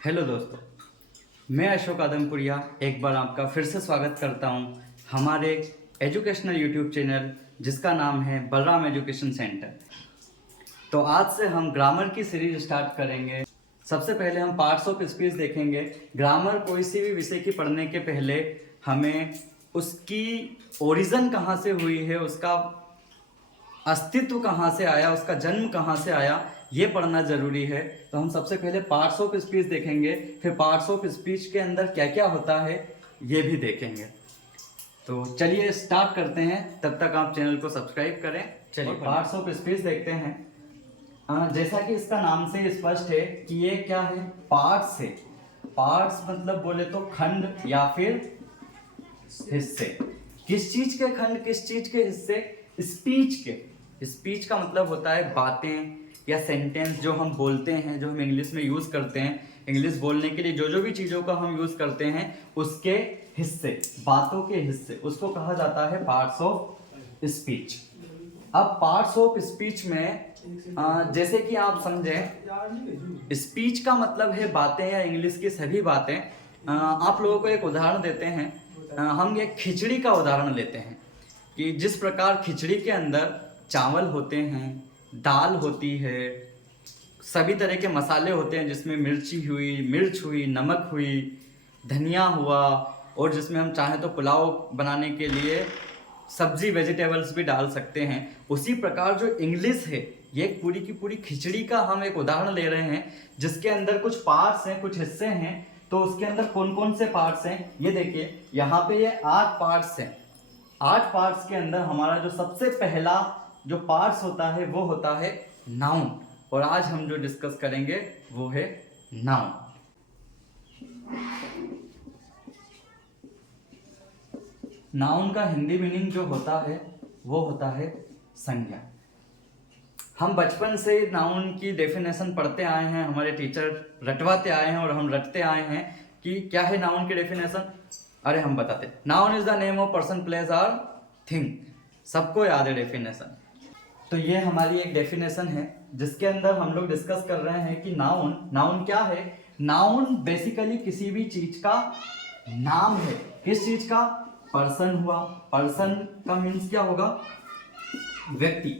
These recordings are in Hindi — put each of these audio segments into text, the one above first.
हेलो दोस्तों, मैं अशोक आदमपुरिया एक बार आपका फिर से स्वागत करता हूं हमारे एजुकेशनल यूट्यूब चैनल जिसका नाम है बलराम एजुकेशन सेंटर। तो आज से हम ग्रामर की सीरीज स्टार्ट करेंगे। सबसे पहले हम पार्ट्स ऑफ स्पीच देखेंगे। ग्रामर कोई सी भी विषय की पढ़ने के पहले हमें उसकी ओरिजिन कहाँ से हुई है, उसका अस्तित्व कहाँ से आया, उसका जन्म कहाँ से आया, ये पढ़ना जरूरी है। तो हम सबसे पहले पार्ट्स ऑफ स्पीच देखेंगे, फिर पार्ट्स ऑफ स्पीच के अंदर क्या क्या होता है ये भी देखेंगे। तो चलिए स्टार्ट करते हैं, तब तक आप चैनल को सब्सक्राइब करें। चलिए पार्ट्स ऑफ स्पीच देखते हैं। जैसा कि इसका नाम से स्पष्ट है कि ये क्या है, पार्ट्स है। पार्ट्स मतलब बोले तो खंड या फिर हिस्से। किस चीज के खंड, किस चीज के हिस्से? स्पीच के। स्पीच का मतलब होता है बातें या सेंटेंस जो हम बोलते हैं, जो हम इंग्लिश में यूज करते हैं। इंग्लिश बोलने के लिए जो जो भी चीजों का हम यूज करते हैं उसके हिस्से, बातों के हिस्से, उसको कहा जाता है पार्ट्स ऑफ स्पीच। अब पार्ट्स ऑफ स्पीच में जैसे कि आप समझें, स्पीच का मतलब है बातें या इंग्लिश की सभी बातें। आप लोगों को एक उदाहरण देते हैं। हम एक खिचड़ी का उदाहरण लेते हैं कि जिस प्रकार खिचड़ी के अंदर चावल होते हैं, दाल होती है, सभी तरह के मसाले होते हैं, जिसमें मिर्च हुई, नमक हुई, धनिया हुआ, और जिसमें हम चाहें तो पुलाव बनाने के लिए सब्जी वेजिटेबल्स भी डाल सकते हैं। उसी प्रकार जो इंग्लिश है, ये पूरी की पूरी खिचड़ी का हम एक उदाहरण ले रहे हैं जिसके अंदर कुछ पार्ट्स हैं, कुछ हिस्से हैं। तो उसके अंदर कौन कौन से पार्ट्स हैं ये देखिए। यहाँ पे ये 8 पार्ट्स हैं। 8 पार्ट्स के अंदर हमारा जो सबसे पहला जो पार्ट्स होता है वो होता है नाउन। और आज हम जो डिस्कस करेंगे वो है नाउन। नाउन का हिंदी मीनिंग जो होता है वो होता है संज्ञा। हम बचपन से नाउन की डेफिनेशन पढ़ते आए हैं, हमारे टीचर रटवाते आए हैं और हम रटते आए हैं कि क्या है नाउन की डेफिनेशन। अरे हम बताते, noun is the name of person, place और थिंग। सबको याद है डेफिनेशन। तो ये हमारी एक डेफिनेशन है जिसके अंदर हम लोग डिस्कस कर रहे हैं कि नाउन क्या है। नाउन बेसिकली किसी भी चीज का नाम है। किस चीज का? पर्सन हुआ। पर्सन का मीन्स क्या होगा? व्यक्ति।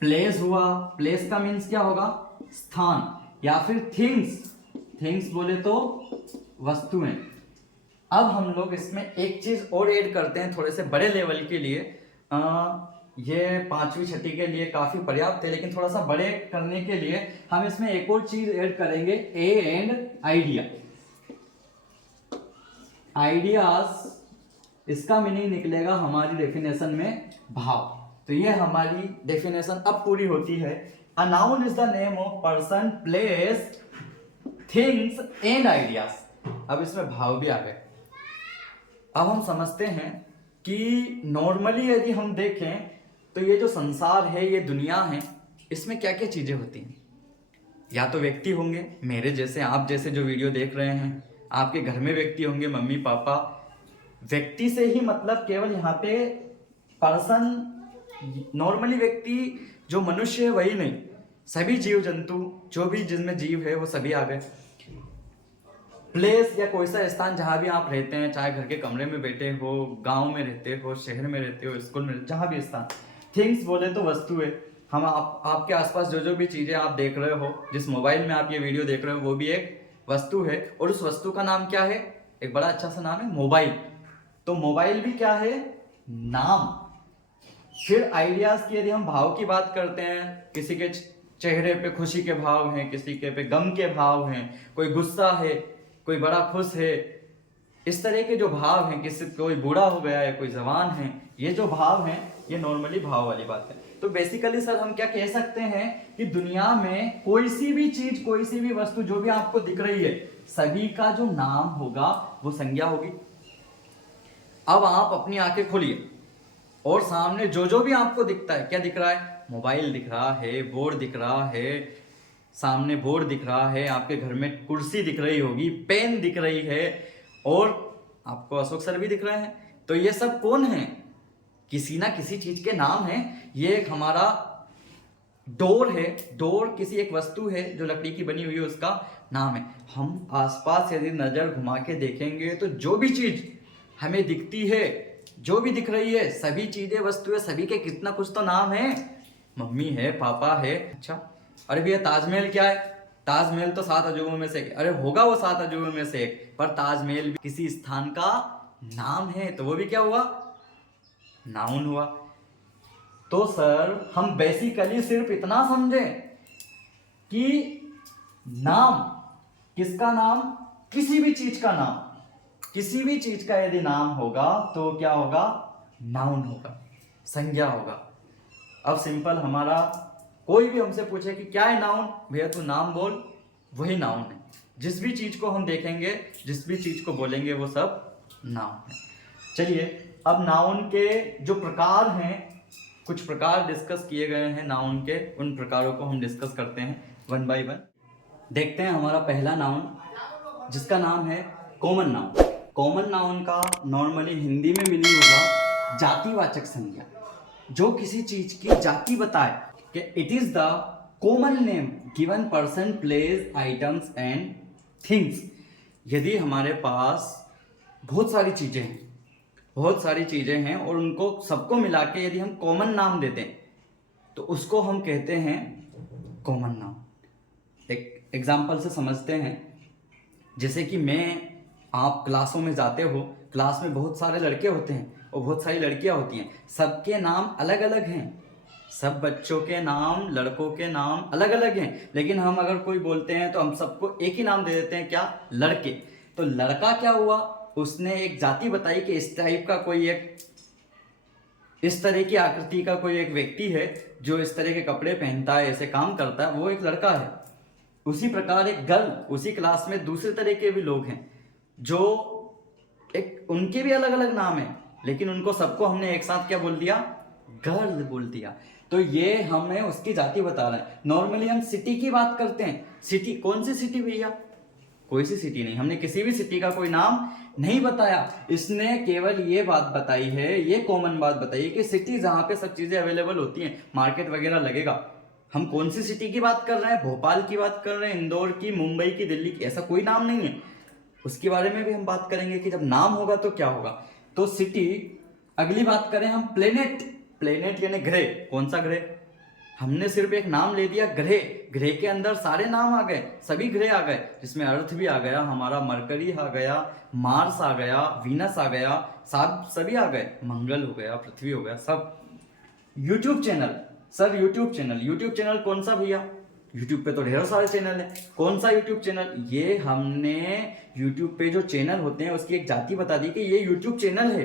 प्लेस हुआ, प्लेस का मीन्स क्या होगा? स्थान। या फिर थिंग्स बोले तो वस्तुएं। अब हम लोग इसमें एक चीज और ऐड करते हैं थोड़े से बड़े लेवल के लिए। ये 5वीं 6वीं के लिए काफी पर्याप्त है, लेकिन थोड़ा सा बड़े करने के लिए हम इसमें एक और चीज ऐड करेंगे, ए एंड आइडिया। आइडियाज, इसका मीनिंग निकलेगा हमारी डेफिनेशन में भाव। तो ये हमारी डेफिनेशन अब पूरी होती है। A noun is the name of person, place, things and ideas. अब इसमें भाव भी आ गए। अब हम समझते हैं कि नॉर्मली यदि हम देखें तो ये जो संसार है, ये दुनिया है, इसमें क्या क्या चीजें होती हैं। या तो व्यक्ति होंगे मेरे जैसे, आप जैसे जो वीडियो देख रहे हैं, आपके घर में व्यक्ति होंगे, मम्मी पापा। व्यक्ति से ही मतलब केवल यहाँ पे पर्सन, नॉर्मली व्यक्ति जो मनुष्य है वही नहीं, सभी जीव जंतु जो भी जिसमें जीव है वो सभी आ गए। प्लेस या कोई सा स्थान जहां भी आप रहते हैं, चाहे घर के कमरे में बैठे हो, गांव में रहते हो, शहर में रहते हो, स्कूल में, जहां भी स्थान। थिंग्स बोले तो वस्तुएं। हम आपके आसपास जो जो भी चीजें आप देख रहे हो, जिस मोबाइल में आप ये वीडियो देख रहे हो, वो भी एक वस्तु है। और उस वस्तु का नाम क्या है? एक बड़ा अच्छा सा नाम है, मोबाइल। तो मोबाइल भी क्या है? नाम। फिर आइडियाज की यदि हम भाव की बात करते हैं, किसी के चेहरे पे खुशी के भाव हैं, किसी के पे गम के भाव हैं, कोई गुस्सा है, कोई बड़ा खुश है। इस तरह के जो भाव हैं, किसी कोई बूढ़ा हो गया है, कोई जवान है, ये जो भाव हैं ये नॉर्मली भाव वाली बात है। तो बेसिकली सर हम क्या कह सकते हैं कि दुनिया में कोई सी भी चीज, कोई सी भी वस्तु जो भी आपको दिख रही है, सभी का जो नाम होगा वो संज्ञा होगी। अब आप अपनी आंखें खोलिए और सामने जो जो भी आपको दिखता है, क्या दिख रहा है? मोबाइल दिख रहा है, बोर्ड दिख रहा है, सामने बोर्ड दिख रहा है, आपके घर में कुर्सी दिख रही होगी, पेन दिख रही है, और आपको अशोक सर भी दिख रहे हैं। तो ये सब कौन है? किसी ना किसी चीज के नाम है। ये एक हमारा डोर है, डोर किसी एक वस्तु है जो लकड़ी की बनी हुई है, उसका नाम है। हम आसपास यदि नजर घुमा के देखेंगे तो जो भी चीज हमें दिखती है, जो भी दिख रही है, सभी चीजें वस्तुएं, सभी के कितना कुछ तो नाम है। मम्मी है, पापा है। अच्छा, अरे भैया ताजमहल क्या है? ताजमहल तो 7 अजूबों में से एक। अरे होगा वो 7 अजूबों में से एक, पर ताजमहल भी किसी स्थान का नाम है, तो वो भी क्या हुआ? नाउन हुआ। तो सर हम बेसिकली सिर्फ इतना समझें कि नाम, किसका नाम? किसी भी चीज का नाम, किसी भी चीज का यदि नाम होगा तो क्या होगा? नाउन होगा, संज्ञा होगा। अब सिंपल, हमारा कोई भी हमसे पूछे कि क्या है नाउन, भैया तू नाम बोल, वही नाउन है। जिस भी चीज को हम देखेंगे, जिस भी चीज को बोलेंगे, वो सब नाउन है। चलिए, अब नाउन के जो प्रकार हैं, कुछ प्रकार डिस्कस किए गए हैं नाउन के, उन प्रकारों को हम डिस्कस करते हैं वन बाय वन। देखते हैं हमारा पहला नाउन, जिसका नाम है कॉमन नाउन। कॉमन नाउन का नॉर्मली हिंदी में मीनिंग होगा जातिवाचक संज्ञा, जो किसी चीज की जाति बताए कि it is the common name given person, place, items and things. यदि हमारे पास बहुत सारी चीजें हैं, बहुत सारी चीजें हैं और उनको सबको मिला के यदि हम कॉमन नाम देते हैं तो उसको हम कहते हैं कॉमन नाउन। एक एग्जाम्पल से समझते हैं। जैसे कि आप क्लासों में जाते हो, क्लास में बहुत सारे लड़के होते हैं और बहुत सारी लड़कियां होती हैं, सबके नाम अलग अलग हैं। सब बच्चों के नाम, लड़कों के नाम अलग अलग हैं, लेकिन हम अगर कोई बोलते हैं तो हम सबको एक ही नाम दे देते हैं, क्या? लड़के। तो लड़का क्या हुआ? उसने एक जाति बताई कि इस टाइप का कोई एक, इस तरह की आकृति का कोई एक व्यक्ति है जो इस तरह के कपड़े पहनता है, ऐसे काम करता है, वो एक लड़का है। उसी प्रकार एक गर्ल, उसी क्लास में दूसरे तरह के भी लोग हैं जो एक, उनके भी अलग अलग नाम है, लेकिन उनको सबको हमने एक साथ क्या बोल दिया? गर्ल बोल दिया। तो ये हमें उसकी जाति बता रहे हैं। नॉर्मली हम सिटी की बात करते हैं। सिटी, कौन सी सिटी भैया? कोई सी सिटी नहीं, हमने किसी भी सिटी का कोई नाम नहीं बताया। इसने केवल ये बात बताई है, ये कॉमन बात बताई है कि सिटी जहां पे सब चीजें अवेलेबल होती हैं, मार्केट वगैरह लगेगा। हम कौन सी सिटी की बात कर रहे हैं? भोपाल की बात कर रहे हैं, इंदौर की, मुंबई की, दिल्ली की, ऐसा कोई नाम नहीं है। उसके बारे में भी हम बात करेंगे कि जब नाम होगा तो क्या होगा। तो सिटी। अगली बात करें हम प्लेनेट। प्लेनेट यानी ग्रह। कौन सा ग्रह? हमने सिर्फ एक नाम ले दिया, ग्रह। ग्रह के अंदर सारे नाम आ गए, सभी ग्रह आ गए, जिसमें अर्थ भी आ गया, हमारा मरकरी आ गया, मार्स आ गया, वीनस आ गया, सब सभी आ गए, मंगल हो गया, पृथ्वी हो गया, सब। YouTube channel, sir YouTube channel, YouTube channel कौन सा भैया? यूट्यूब पे तो ढेरों सारे चैनल हैं। कौन सा यूट्यूब चैनल? ये हमने यूट्यूब पे जो चैनल होते हैं उसकी एक जाति बता दी कि ये यूट्यूब चैनल है।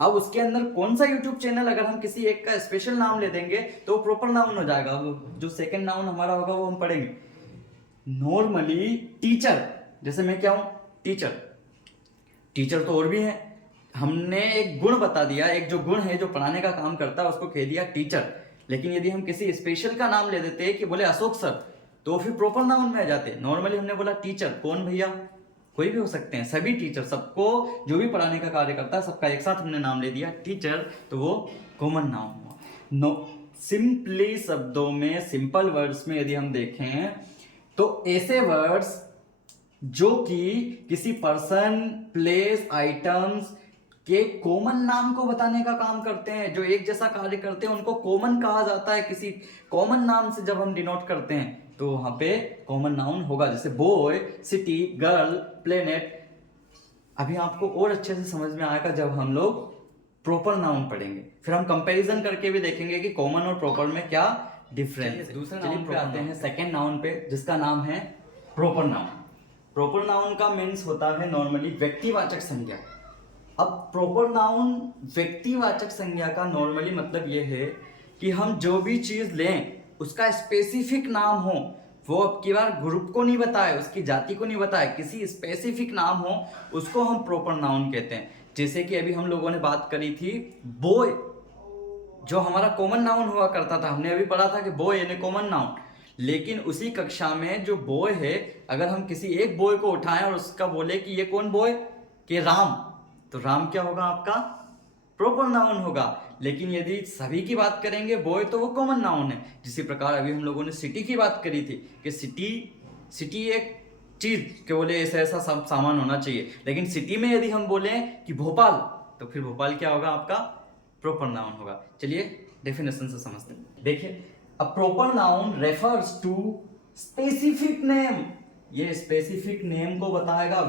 अब उसके अंदर कौन सा यूट्यूब चैनल, अगर हम किसी एक का स्पेशल नाम ले देंगे तो वो प्रॉपर नाउन हो जाएगा। जो सेकंड नाउन हमारा होगा वो हम पढ़ेंगे। नॉर्मली टीचर, जैसे मैं क्या हूं? टीचर। टीचर तो और भी है, हमने एक गुण बता दिया, एक जो गुण है जो पढ़ाने का काम करता है उसको कह दिया टीचर। लेकिन यदि हम किसी स्पेशल का नाम ले देते कि बोले अशोक सर, तो फिर प्रॉपर नाउन में आ जाते। नॉर्मली हमने बोला टीचर, कौन भैया? कोई भी हो सकते हैं, सभी टीचर, सबको जो भी पढ़ाने का कार्य करता है सबका एक साथ हमने नाम ले दिया टीचर, तो वो कॉमन नाउन हुआ। नो, सिंपली शब्दों में, सिंपल वर्ड्स में यदि हम देखें तो ऐसे वर्ड्स जो कि किसी पर्सन, प्लेस, आइटम्स के कॉमन नाम को बताने का काम करते हैं, जो एक जैसा कार्य करते हैं, उनको कॉमन कहा जाता है। किसी कॉमन नाम से जब हम डिनोट करते हैं तो वहां पे कॉमन नाउन होगा, जैसे बॉय, सिटी, गर्ल, प्लेनेट। अभी आपको और अच्छे से समझ में आएगा जब हम लोग प्रॉपर नाउन पढ़ेंगे, फिर हम कंपैरिजन करके भी देखेंगे कि कॉमन और प्रॉपर में क्या डिफरेंस है। दूसरे नाउन पे आते हैं, सेकेंड नाउन पे, जिसका नाम है प्रॉपर नाउन। प्रॉपर नाउन का मीन्स होता है नॉर्मली व्यक्तिवाचक संज्ञा। अब प्रॉपर नाउन व्यक्तिवाचक संज्ञा का नॉर्मली मतलब यह है कि हम जो भी चीज लें उसका स्पेसिफिक नाम हो, वो अब की बार ग्रुप को नहीं बताए, उसकी जाति को नहीं बताए, किसी स्पेसिफिक नाम हो, उसको हम प्रॉपर नाउन कहते हैं। जैसे कि अभी हम लोगों ने बात करी थी बॉय, जो हमारा कॉमन नाउन हुआ करता था, हमने अभी पढ़ा था कि बॉय यानी कॉमन नाउन। लेकिन उसी कक्षा में जो बॉय है, अगर हम किसी एक बॉय को उठाएं और उसका बोले कि ये कौन बॉय, कि राम, तो राम क्या होगा आपका? प्रॉपर नाउन होगा। लेकिन यदि सभी की बात करेंगे बॉय तो वो कॉमन नाउन है। जिसी प्रकार अभी हम लोगों ने सिटी की बात करी थी कि सिटी एक चीज के बोले ऐसा ऐसा सब सामान होना चाहिए, लेकिन सिटी में यदि हम बोले कि भोपाल तो फिर भोपाल क्या होगा, आपका प्रॉपर नाउन होगा। चलिए डेफिनेशन से समझते हैं। देखिए, a proper noun refers to specific name. ये स्पेसिफिक नेम को बताएगा,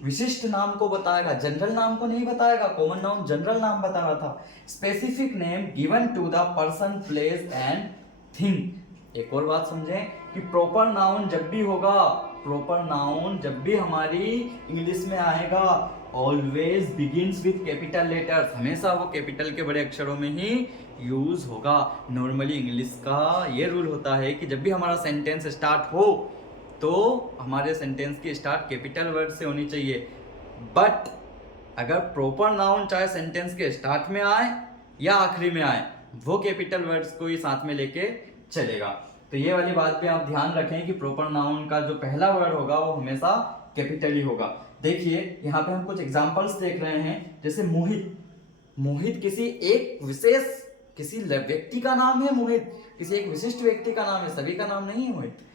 विशिष्ट नाम को बताएगा, जनरल नाम को नहीं बताएगा। कॉमन नाउन जनरल नाम बता रहा था। Specific name given to the person, place and thing. एक और बात समझें कि प्रॉपर नाउन जब भी होगा, प्रॉपर नाउन जब भी हमारी इंग्लिश में आएगा, always begins with capital letters. हमेशा वो कैपिटल के बड़े अक्षरों में ही यूज होगा। नॉर्मली इंग्लिश का ये रूल होता है कि जब भी हमारा सेंटेंस स्टार्ट हो तो हमारे सेंटेंस की स्टार्ट कैपिटल वर्ड से होनी चाहिए। बट अगर प्रॉपर नाउन चाहे सेंटेंस के स्टार्ट में आए या आखिरी में आए, वो कैपिटल वर्ड्स को ही साथ में लेके चलेगा। तो ये वाली बात पे आप ध्यान रखें कि प्रॉपर नाउन का जो पहला वर्ड होगा वो हमेशा कैपिटल ही होगा। देखिए यहाँ पे हम कुछ एग्जांपल्स देख रहे हैं, जैसे मोहित किसी एक विशेष किसी व्यक्ति का नाम है। मोहित किसी एक विशिष्ट व्यक्ति का नाम है, सभी का नाम नहीं है मोहित।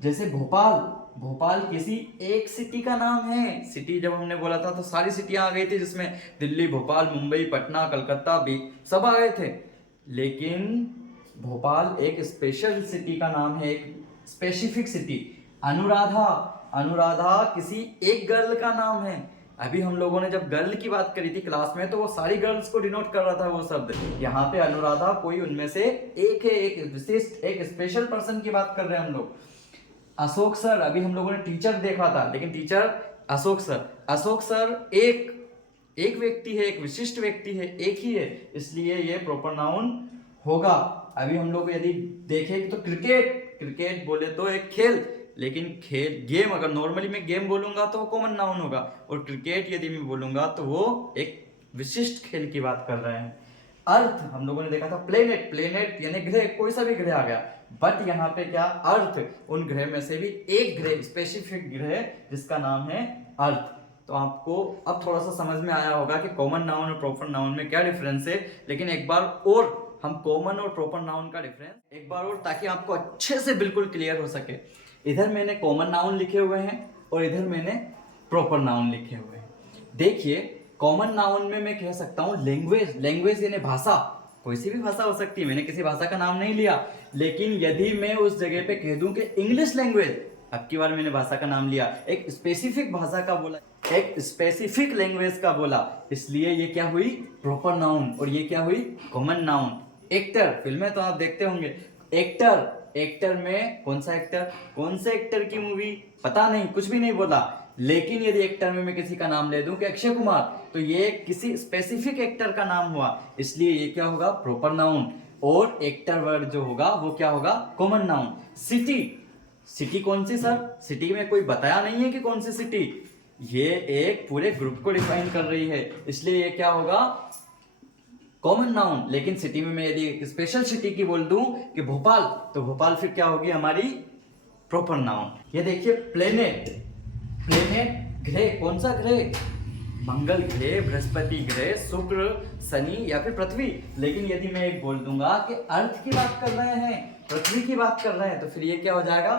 जैसे भोपाल किसी एक सिटी का नाम है। सिटी जब हमने बोला था तो सारी सिटियां आ गई थी, जिसमें दिल्ली, भोपाल, मुंबई, पटना, कलकत्ता भी सब आ गए थे। लेकिन भोपाल एक स्पेशल सिटी का नाम है, एक स्पेसिफिक सिटी। अनुराधा किसी एक गर्ल का नाम है। अभी हम लोगों ने जब गर्ल की बात करी थी क्लास में तो वो सारी गर्ल्स को डिनोट कर रहा था वो शब्द। यहाँ पे अनुराधा कोई उनमें से एक है, एक विशिष्ट, एक स्पेशल पर्सन की बात कर रहे हैं हम लोग। अशोक सर, अभी हम लोगों ने टीचर देखा था, लेकिन टीचर अशोक सर एक व्यक्ति है, एक विशिष्ट व्यक्ति है, एक ही है, इसलिए ये प्रॉपर नाउन होगा। अभी हम लोग यदि देखें तो क्रिकेट बोले तो एक खेल, लेकिन गेम अगर नॉर्मली मैं गेम बोलूंगा तो वो कॉमन नाउन होगा, और क्रिकेट यदि मैं बोलूंगा तो वो एक विशिष्ट खेल की बात कर रहे हैं। अर्थ हम लोगों ने देखा था, प्लेनेट यानी ग्रह, कोई सा भी ग्रह आ गया। बट यहाँ पे क्या, अर्थ, उन ग्रह में से भी एक ग्रह, स्पेसिफिक ग्रह जिसका नाम है अर्थ। तो आपको अब थोड़ा सा समझ में आया होगा कि कॉमन नाउन और प्रॉपर नाउन में क्या डिफरेंस है। लेकिन एक बार और हम कॉमन और प्रॉपर नाउन का डिफरेंस एक बार और, ताकि आपको अच्छे से बिल्कुल क्लियर हो सके। इधर मैंने कॉमन नाउन लिखे हुए हैं और इधर मैंने प्रॉपर नाउन लिखे हुए हैं। देखिए, कॉमन नाउन में मैं कह सकता हूँ लैंग्वेज यानी भाषा, कोई सी भी भाषा हो सकती है, मैंने किसी भाषा का नाम नहीं लिया। लेकिन यदि मैं उस जगह पे कह दूं कि इंग्लिश लैंग्वेज, अब की बार मैंने भाषा का नाम लिया, एक स्पेसिफिक भाषा का बोला, एक स्पेसिफिक लैंग्वेज का बोला, इसलिए ये क्या हुई, प्रॉपर नाउन, और ये क्या हुई, कॉमन नाउन। एक्टर, फिल्में तो आप देखते होंगे, एक्टर में कौन से एक्टर की मूवी पता नहीं, कुछ भी नहीं बोला। लेकिन यदि एक्टर में मैं किसी का नाम ले दूं कि अक्षय कुमार, तो ये किसी स्पेसिफिक एक्टर का नाम हुआ, इसलिए ये क्या होगा, प्रॉपर नाउन। और एक्टर वर्ड जो होगा वो क्या होगा, कॉमन नाउन। सिटी कौन सी सर, सिटी में कोई बताया नहीं है कि कौन सी सिटी, ये एक पूरे ग्रुप को डिफाइन कर रही है, इसलिए ये क्या होगा, कॉमन नाउन। लेकिन सिटी में मैं यदि एक स्पेशल सिटी की बोल दूं कि भोपाल, तो भोपाल फिर क्या होगी हमारी प्रॉपर नाउन। ये देखिए, प्लेनेट ग्रह, कौन सा ग्रह, मंगल ग्रह, बृहस्पति ग्रह, शुक्र, शनि या फिर पृथ्वी। लेकिन यदि मैं एक बोल दूंगा कि अर्थ की बात कर रहे हैं, पृथ्वी की बात कर रहे हैं, तो फिर ये क्या हो जाएगा,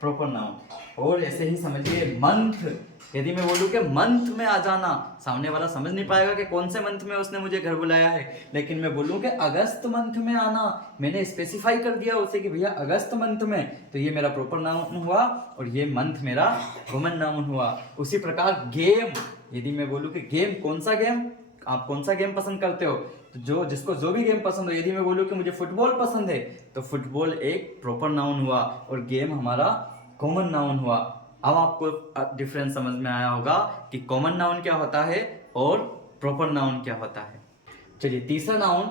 प्रॉपर नाउन। और ऐसे ही समझिए मंथ, यदि मैं बोलूं कि मंथ में आ जाना, सामने वाला समझ नहीं पाएगा कि कौन से मंथ में उसने मुझे घर बुलाया है। लेकिन मैं बोलूं कि अगस्त मंथ में आना, मैंने स्पेसिफाई कर दिया उसे कि भैया अगस्त मंथ में, तो ये मेरा प्रॉपर नाउन हुआ और ये मंथ मेरा कॉमन नाउन हुआ। उसी प्रकार गेम, यदि मैं बोलूं कि गेम, कौन सा गेम, आप कौन सा गेम पसंद करते हो, तो जिसको जो भी गेम पसंद हो, यदि मैं बोलूं कि मुझे फुटबॉल पसंद है, तो फुटबॉल एक प्रॉपर नाउन हुआ और गेम हमारा कॉमन नाउन हुआ। अब आपको डिफरेंस समझ में आया होगा कि कॉमन नाउन क्या होता है और प्रॉपर नाउन क्या होता है। चलिए, तीसरा नाउन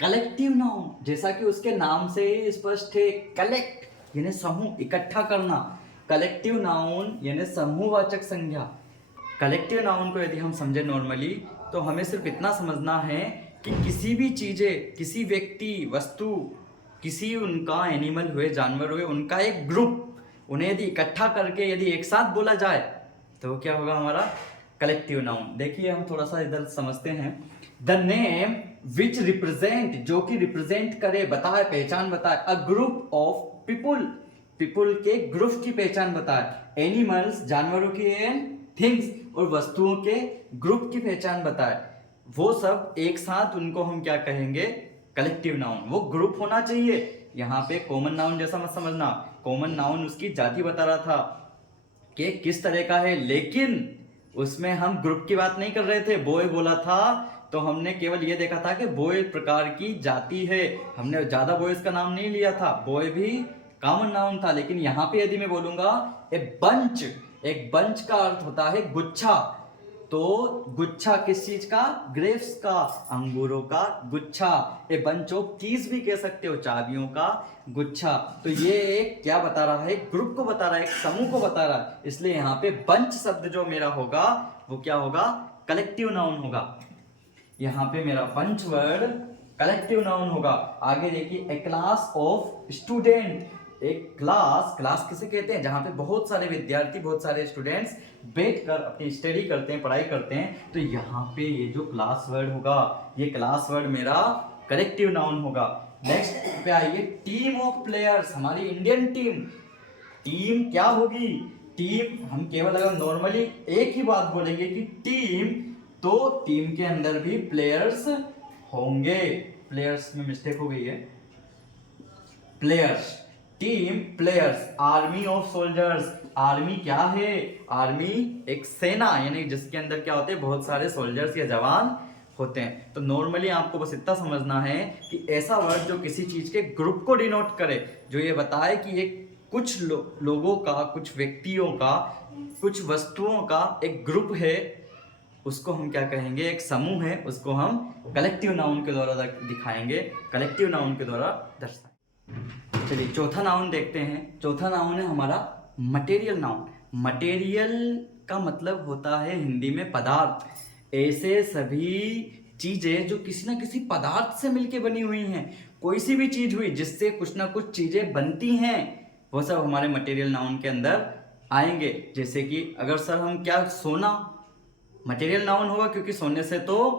कलेक्टिव नाउन, जैसा कि उसके नाम से ही स्पष्ट है, कलेक्ट यानी समूह, इकट्ठा करना। कलेक्टिव नाउन यानी समूहवाचक संज्ञा। कलेक्टिव नाउन को यदि हम समझे नॉर्मली, तो हमें सिर्फ इतना समझना है कि किसी भी चीजें, किसी व्यक्ति, वस्तु, किसी उनका एनिमल हुए, जानवर हुए, उनका एक ग्रुप, उन्हें यदि इकट्ठा करके यदि एक साथ बोला जाए तो क्या होगा हमारा कलेक्टिव नाउन। देखिए हम थोड़ा सा इधर समझते हैं। द नेम विच रिप्रेजेंट, जो कि रिप्रेजेंट करे, बताए, पहचान बताए, a group of people, people के ग्रुप की पहचान बताए, एनिमल्स जानवरों की, एंड थिंग्स और वस्तुओं के ग्रुप की पहचान बताए, वो सब एक साथ, उनको हम क्या कहेंगे, कलेक्टिव नाउन। वो ग्रुप होना चाहिए। यहाँ पे कॉमन नाउन जैसा मत समझना, कॉमन नाउन उसकी जाति बता रहा था कि किस तरह का है, लेकिन उसमें हम ग्रुप की बात नहीं कर रहे थे। बॉय बोला था तो हमने केवल ये देखा था कि बॉय प्रकार की जाति है, हमने ज्यादा बॉयज का नाम नहीं लिया था। बॉय भी कॉमन नाउन था। लेकिन यहाँ पे यदि मैं बोलूंगा ए बंच, एक बंच का अर्थ होता है गुच्छा। तो गुच्छा किस चीज का, ग्रेप्स का, अंगूरों का गुच्छा। ए बंच ऑफ कीज भी कह सकते हो, चाबियों का गुच्छा। तो ये एक क्या बता रहा है, ग्रुप को बता रहा है, एक समूह को बता रहा है। इसलिए यहाँ पे बंच शब्द जो मेरा होगा वो क्या होगा, कलेक्टिव नाउन होगा। यहाँ पे मेरा बंच वर्ड कलेक्टिव नाउन होगा। आगे देखिए, ए क्लास ऑफ स्टूडेंट, एक क्लास, क्लास किसे कहते हैं, जहां पे बहुत सारे विद्यार्थी, बहुत सारे स्टूडेंट्स बैठकर अपनी स्टडी करते हैं, पढ़ाई करते हैं। तो यहाँ पे ये जो क्लास वर्ड होगा, ये क्लास वर्ड मेरा कलेक्टिव नाउन होगा। नेक्स्ट पे आइए, टीम ऑफ प्लेयर्स, हमारी इंडियन टीम। टीम क्या होगी, टीम हम केवल अगर नॉर्मली एक ही बात बोलेंगे कि टीम, तो टीम के अंदर भी प्लेयर्स होंगे। प्लेयर्स में मिस्टेक हो गई है, players, team players. Army of soldiers, army क्या है, आर्मी एक सेना, यानी जिसके अंदर क्या होते हैं, बहुत सारे सोल्जर्स या जवान होते हैं। तो नॉर्मली आपको बस इतना समझना है कि ऐसा वर्ड जो किसी चीज के ग्रुप को डिनोट करे, जो ये बताए कि ये कुछ लोगों का, कुछ व्यक्तियों का, कुछ वस्तुओं का एक ग्रुप है, उसको हम क्या कहेंगे, एक समूह है, उसको हम कलेक्टिव नाउन के द्वारा दिखाएंगे, कलेक्टिव नाउन के द्वारा दर्शाएंगे। चलिए चौथा नाउन देखते हैं। चौथा नाउन है हमारा मटेरियल नाउन। मटेरियल का मतलब होता है हिंदी में पदार्थ। ऐसे सभी चीजें जो किसी ना किसी पदार्थ से मिलके बनी हुई हैं, कोई सी भी चीज हुई जिससे कुछ ना कुछ चीजें बनती हैं, वो सब हमारे मटेरियल नाउन के अंदर आएंगे। जैसे कि अगर सर हम क्या, सोना मटेरियल नाउन होगा, क्योंकि सोने से तो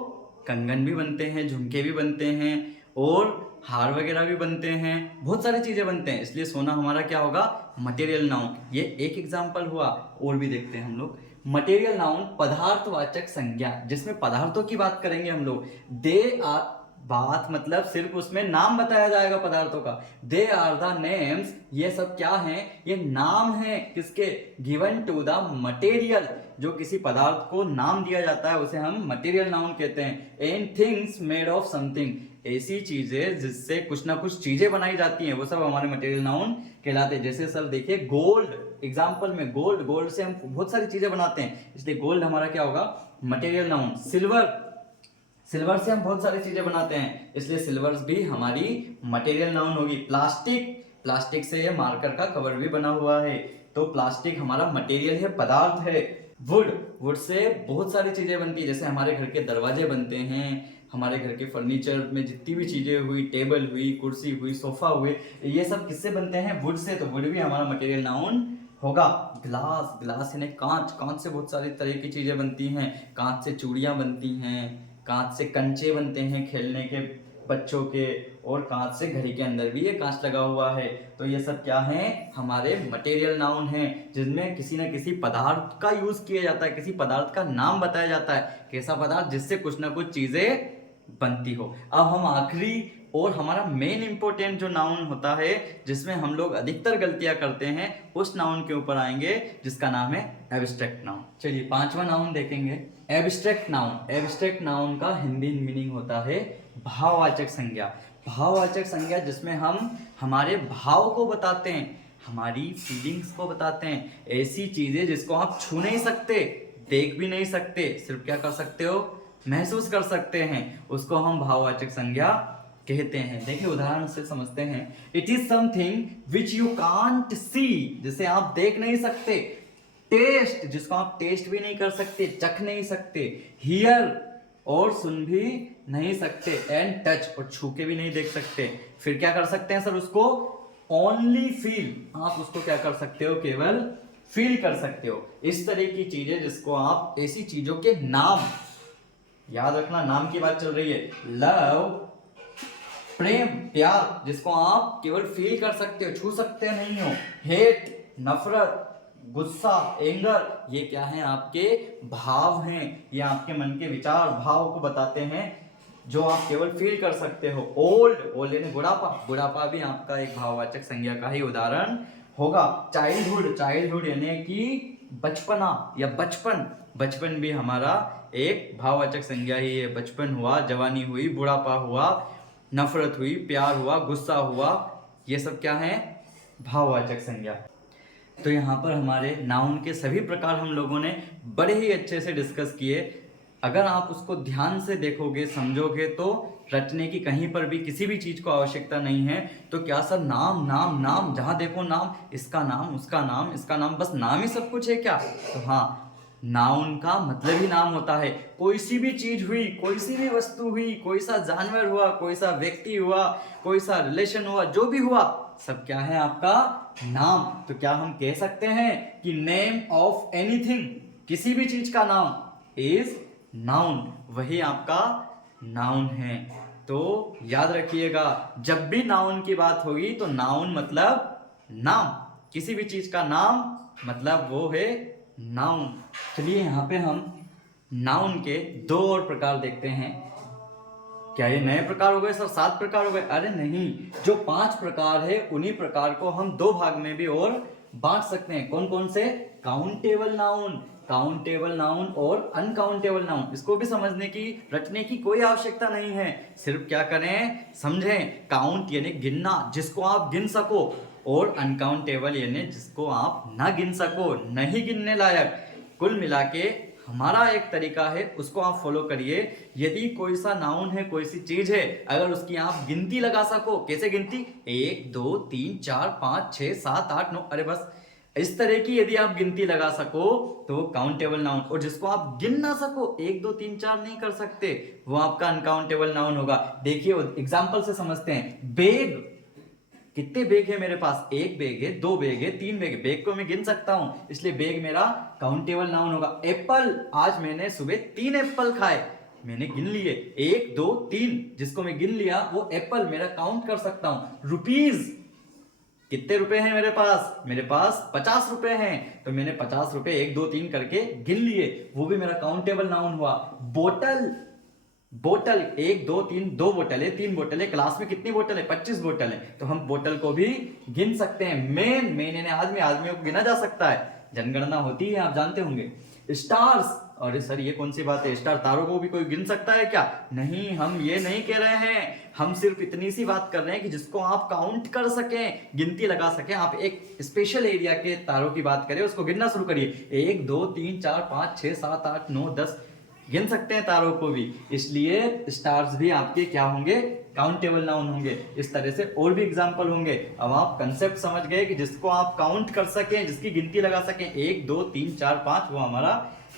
कंगन भी बनते हैं, झुमके भी बनते हैं, और हार वगैरह भी बनते हैं, बहुत सारी चीजें बनते हैं, इसलिए सोना हमारा क्या होगा, मटेरियल नाउन। ये एक एग्जांपल हुआ, और भी देखते हैं हम लोग। मटेरियल नाउन पदार्थवाचक संज्ञा, जिसमें पदार्थों की बात करेंगे हम लोग। दे आर, बात मतलब सिर्फ उसमें नाम बताया जाएगा पदार्थों का। दे आर द नेम्स, ये सब क्या हैं, ये नाम है किसके, गिवन टू द मटेरियल, जो किसी पदार्थ को नाम दिया जाता है उसे हम मटेरियल नाउन कहते हैं। And things made of something, ऐसी चीजें जिससे कुछ ना कुछ चीजें बनाई जाती हैं, वो सब हमारे मटेरियल नाउन कहलाते हैं। जैसे सर देखिए गोल्ड, एग्जांपल में गोल्ड, गोल्ड से हम बहुत सारी चीजें बनाते हैं, इसलिए गोल्ड हमारा क्या होगा, मटेरियल नाउन। सिल्वर, सिल्वर से हम बहुत सारी चीजें बनाते हैं, इसलिए सिल्वर्स भी हमारी मटेरियल नाउन होगी। प्लास्टिक, प्लास्टिक से ये मार्कर का कवर भी बना हुआ है, तो प्लास्टिक हमारा मटेरियल है, पदार्थ है। वुड, वुड से बहुत सारी चीजें बनती है, जैसे हमारे घर के दरवाजे बनते हैं, हमारे घर के फर्नीचर में जितनी भी चीजें हुई, टेबल हुई, कुर्सी हुई, सोफा हुए, ये सब किससे बनते हैं, वुड से, तो वुड भी हमारा मटेरियल नाउन होगा। ग्लास, ग्लास यानी कांच, कांच से बहुत सारी तरह की चीजें बनती हैं, कांच से चूड़ियां बनती हैं, कांच से कंचे बनते हैं खेलने के बच्चों के, और कांच से घड़ी के अंदर भी ये कांच लगा हुआ है। तो ये सब क्या है, हमारे मटेरियल नाउन हैं, जिसमें किसी न किसी पदार्थ का यूज किया जाता है, किसी पदार्थ का नाम बताया जाता है, कैसा पदार्थ जिससे कुछ ना कुछ चीजें बनती हो। अब हम आखिरी और हमारा मेन इंपॉर्टेंट जो नाउन होता है, जिसमें हम लोग अधिकतर गलतियां करते हैं, उस नाउन के ऊपर आएंगे, जिसका नाम है एब्स्ट्रैक्ट नाउन। चलिए पांचवा नाउन देखेंगे, एब्स्ट्रैक्ट नाउन। एब्स्ट्रैक्ट नाउन का हिंदी मीनिंग होता है भाववाचक संज्ञा। भाववाचक संज्ञा जिसमें हम हमारे भाव को बताते हैं, हमारी फीलिंग्स को बताते हैं, ऐसी चीजें जिसको आप छू नहीं सकते, देख भी नहीं सकते, सिर्फ क्या कर सकते हो, महसूस कर सकते हैं, उसको हम भाववाचक संज्ञा कहते हैं। देखिए उदाहरण से समझते हैं। It is something which you can't see, जिसे आप देख नहीं सकते। टेस्ट, जिसको आप टेस्ट भी नहीं कर सकते, चख नहीं सकते। हियर, और सुन भी नहीं सकते। एंड टच, और छू के भी नहीं देख सकते। फिर क्या कर सकते हैं सर उसको, ओनली फील, आप उसको क्या कर सकते हो, केवल फील कर सकते हो। इस तरह की चीजें जिसको आप ऐसी चीजों के नाम, याद रखना नाम की बात चल रही है, लव प्रेम प्यार, जिसको आप केवल फील कर सकते हो, छू सकते नहीं हो, हेट नफरत गुस्सा एंगर, ये क्या है आपके भाव हैं, ये आपके मन के विचार भाव को बताते हैं जो आप केवल फील कर सकते हो। ओल्ड ओल्ड यानी बुढ़ापा, बुढ़ापा भी आपका एक भाववाचक संज्ञा का ही उदाहरण होगा। चाइल्डहुड चाइल्डहुड यानी कि बचपना या बचपन, बचपन भी हमारा एक भाववाचक संज्ञा ही है। बचपन हुआ, जवानी हुई, बुढ़ापा हुआ, नफरत हुई, प्यार हुआ, गुस्सा हुआ, ये सब क्या है भाववाचक संज्ञा। तो यहाँ पर हमारे नाउन के सभी प्रकार हम लोगों ने बड़े ही अच्छे से डिस्कस किए। अगर आप उसको ध्यान से देखोगे समझोगे तो रटने की कहीं पर भी किसी भी चीज को आवश्यकता नहीं है। तो क्या सर नाम नाम नाम, जहां देखो नाम, इसका नाम उसका नाम इसका नाम, बस नाम ही सब कुछ है क्या? तो हाँ, नाउन का मतलब ही नाम होता है। कोई सी भी चीज हुई, कोई सी भी वस्तु हुई, कोई सा जानवर हुआ, कोई सा व्यक्ति हुआ, कोई सा रिलेशन हुआ, जो भी हुआ सब क्या है आपका नाम। तो क्या हम कह सकते हैं कि नेम ऑफ एनीथिंग, किसी भी चीज का नाम इज नाउन, वही आपका नाउन है। तो याद रखिएगा जब भी नाउन की बात होगी तो नाउन मतलब नाम, किसी भी चीज का नाम मतलब वो है नाउन। चलिए यहाँ पे हम नाउन के दो और प्रकार देखते हैं। क्या ये नए प्रकार हो गए सर? 7 प्रकार हो गए? अरे नहीं, जो 5 प्रकार है उन्हीं प्रकार को हम 2 भाग में भी और बांट सकते हैं। कौन कौन से? काउंटेबल नाउन, काउंटेबल नाउन और अनकाउंटेबल नाउन। इसको भी समझने की, रटने की कोई आवश्यकता नहीं है, सिर्फ क्या करें समझें। काउंट यानी गिनना, जिसको आप गिन सको, और अनकाउंटेबल यानी जिसको आप ना गिन सको, नहीं गिनने लायक। कुल मिला के हमारा एक तरीका है, उसको आप फॉलो करिए। यदि कोई सा नाउन है, कोई सी चीज है, अगर उसकी आप गिनती लगा सको, कैसे गिनती? 1 2 3 4 5 6 7 8 9, अरे बस इस तरह की यदि आप गिनती लगा सको तो काउंटेबल नाउन। और जिसको आप गिन ना सको, 1 2 3 4 नहीं कर सकते, वो आपका अनकाउंटेबल नाउन होगा। देखिए एग्जाम्पल से समझते हैं। बैग, कितने बैग है मेरे पास? 1 बैग है, 2 बैग है, 3 बैग है, बैग को मैं गिन सकता हूं, इसलिए बैग मेरा काउंटेबल नाउन होगा। एप्पल, आज मैंने सुबह 3 एप्पल खाए, मैंने गिन लिए 1 2 3, जिसको मैं गिन लिया वो एप्पल मेरा काउंट कर सकता हूं। रुपीज, कितने रुपए हैं मेरे पास? मेरे पास 50 रुपए हैं, तो मैंने 50 रुपए 1 2 3 करके गिन लिए, वो भी मेरा काउंटेबल नाउन हुआ। बोतल, बोतल 1 2 3, 2 बोतल है, 3 बोतल है, क्लास में कितनी बोतल है? 25 बोतल है, तो हम बोतल को भी गिन सकते हैं। मेन, मेन यानी आदमी, आदमियों को गिना जा सकता है, जनगणना होती है आप जानते होंगे। स्टार्स, अरे सर ये कौन सी बात है? स्टार, तारों को भी कोई गिन सकता है क्या? नहीं, हम ये नहीं कह रहे हैं, हम सिर्फ इतनी सी बात कर रहे हैं कि जिसको आप काउंट कर सकें, गिनती लगा सकें। आप एक स्पेशल एरिया के तारों की बात करें, उसको गिनना शुरू करिए, 1 2 3 4 5 6 7 8 9 10, गिन सकते हैं तारों को भी, इसलिए स्टार्स भी आपके क्या होंगे? काउंटेबल नाउन होंगे। इस तरह से और भी एग्जांपल होंगे। अब आप कंसेप्ट समझ गए कि जिसको आप काउंट कर सकें, जिसकी गिनती लगा सकें 1 2 3 4 5, वो हमारा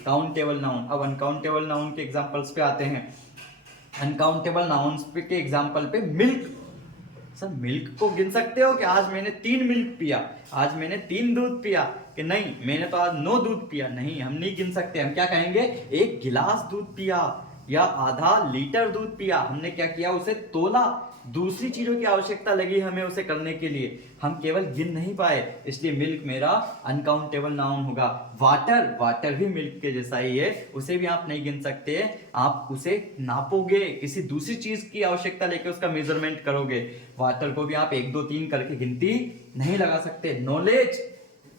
काउंटेबल नाउन। अब अनकाउंटेबल नाउन के एग्जांपल्स पे आते हैं। अनकाउंटेबल नाउन्स के एग्जांपल पे मिल्क, सर मिल्क को गिन सकते हो कि आज मैंने 3 मिल्क पिया, आज मैंने 3 दूध पिया? कि नहीं, मैंने तो आज 9 दूध पिया। नहीं, हम नहीं गिन सकते। हम क्या कहेंगे? 1 गिलास दूध पिया या आधा लीटर दूध पिया। हमने क्या किया? उसे तोला, दूसरी चीजों की आवश्यकता लगी हमें उसे करने के लिए, हम केवल गिन नहीं पाए, इसलिए मिल्क मेरा अनकाउंटेबल नाउन होगा। वाटर, वाटर भी मिल्क के जैसा ही है, उसे भी आप नहीं गिन सकते, आप उसे नापोगे, किसी दूसरी चीज की आवश्यकता लेके उसका मेजरमेंट करोगे। वाटर को भी आप 1 2 3 करके गिनती नहीं लगा सकते। नॉलेज,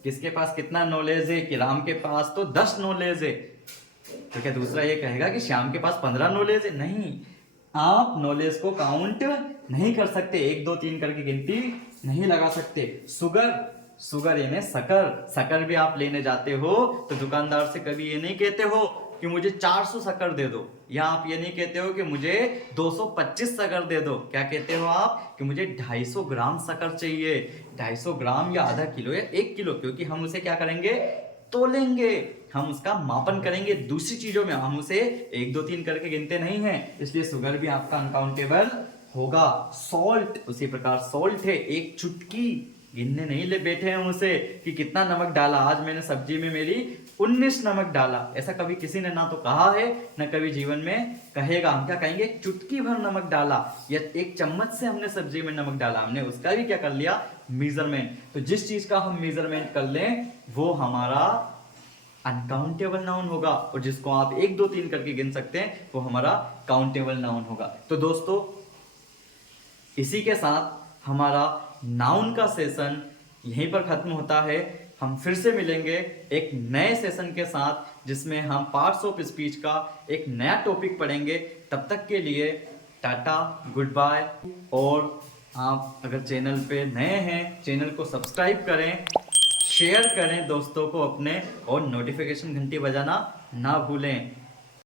किसके पास कितना नॉलेज है? कि राम के पास तो 10 नॉलेज है, तो क्या दूसरा ये कहेगा कि श्याम के पास 15 नॉलेज है? नहीं, आप नॉलेज को काउंट नहीं कर सकते, 1 2 3 करके गिनती नहीं लगा सकते। शुगर, शुगर यानी शक्कर, शक्कर भी आप लेने जाते हो तो दुकानदार से कभी ये नहीं कहते हो कि मुझे 400 शक्कर दे दो, या आप ये नहीं कहते हो कि मुझे 225 शक्कर दे दो। क्या कहते हो आप? कि मुझे 250 ग्राम शक्कर चाहिए, 250 ग्राम या आधा किलो या 1 किलो, क्योंकि हम उसे क्या करेंगे? तोलेंगे, हम उसका मापन करेंगे। दूसरी चीजों में हम उसे 1 2 3 करके गिनते नहीं हैं, इसलिए शुगर भी आपका अनकाउंटेबल होगा। सॉल्ट, उसी प्रकार सॉल्ट है, एक चुटकी, गिनने नहीं ले बैठे हम उसे कि कितना नमक डाला। आज मैंने सब्जी में मेरी 19 नमक डाला। ऐसा कभी किसी ने ना तो कहा है न कभी जीवन में कहेगा। हम क्या कहेंगे, चुटकी भर नमक डाला या एक चम्मच से हमने सब्जी में नमक डाला। हमने उसका भी क्या कर लिया, मेजरमेंट। तो जिस चीज का हम मेजरमेंट कर लें वो हमारा अनकाउंटेबल नाउन होगा, और जिसको आप 1 2 3 करके गिन सकते हैं वो हमारा काउंटेबल नाउन होगा। तो दोस्तों इसी के साथ हमारा नाउन का सेशन यहीं पर खत्म होता है। हम फिर से मिलेंगे एक नए सेशन के साथ जिसमें हम पार्ट्स ऑफ स्पीच का एक नया टॉपिक पढ़ेंगे। तब तक के लिए टाटा, गुड बाय। और आप अगर चैनल पे नए हैं चैनल को सब्सक्राइब करें, शेयर करें दोस्तों को अपने, और नोटिफिकेशन घंटी बजाना ना भूलें।